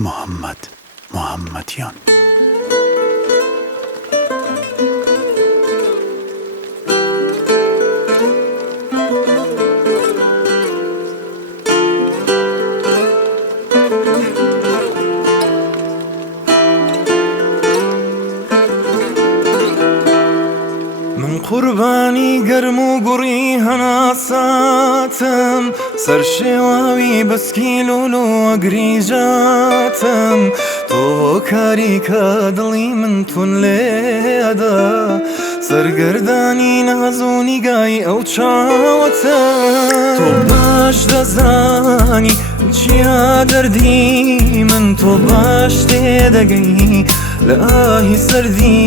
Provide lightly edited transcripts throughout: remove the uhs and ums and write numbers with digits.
محمدیان. من قوربانی گەرم و گوڕی هەناساتم، سەرشێواوی بەسکیل و ئەگریژاتم. تۆ کاری کە دڵی من تون لێدا، سەرگەردانی ناز و نیگای ئەو چاوەتە. تۆ باش دەزانی چیا دەردی من، تۆ باش تێدەگەی لە ئاهی سەردی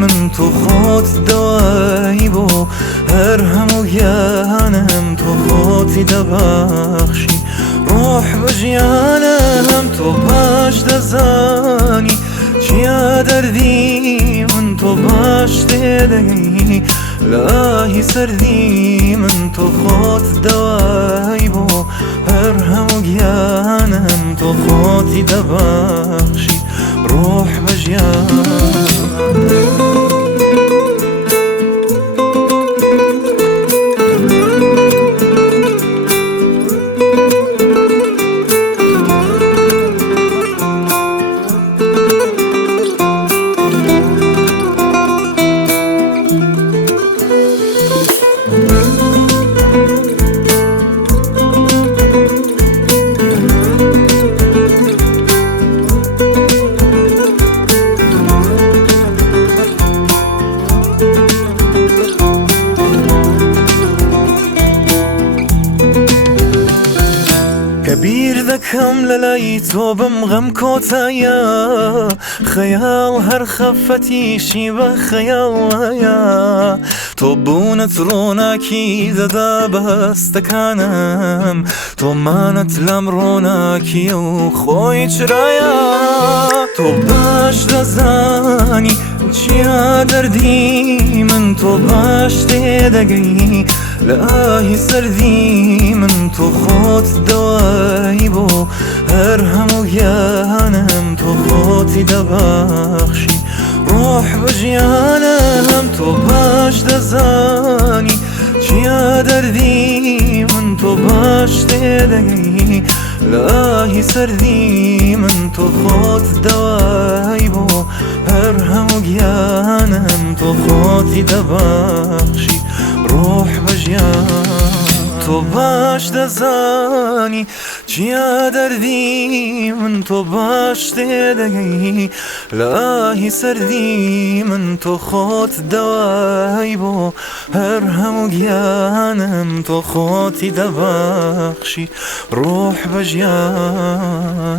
من. تۆ خۆت دەوای بۆ هەر هەموو گیانم، تۆ خۆتی دەبەخشی ڕۆح بە ژیانم. تۆ باش دەزانی چیا دەردی من، تۆ باش تێدەگەی لە ئاهی سەردی من. تۆ خۆت دەوای بۆ هەر هەموو گیانم، تۆ خۆتی دەبەخشی ڕۆح بە ژیانم. بیر دەکەم لەلای تۆ بم غەم کۆتایە، خەیاڵ هەر خەفەتیشی بە خەیاڵایە. تۆ بوونت ڕۆناکی دەدا بە هەستەکانم، تۆمانت لەم ڕۆناکیە و خۆی چرایە. تۆ باش دەزانی چیا دەردی من، تۆ باش تێدەگەی لە ئاهی سەردی من. تۆ خۆت دەوای بۆ هەر هەموو گیانم، تۆ خۆتی دەبەخشی ڕۆح بە ژیانم. تۆ باش دەزانی چیا دەردی من، تۆ باش تێدەگەی لە ئاهی سەردی من. تۆ خۆت دەوای بۆ هەر هەموو گیانم، تۆ خۆتی دەبەخشی ڕۆح بە ژیانم. تۆ باش دەزانی چیا دەردی من، تۆ باش تێدەگەی لە ئاهی سەردی من. تۆ خۆت دەوای بۆ هەر هەموو گیانم، تۆ خۆتی دەبەخشی ڕۆح بە ژیانم.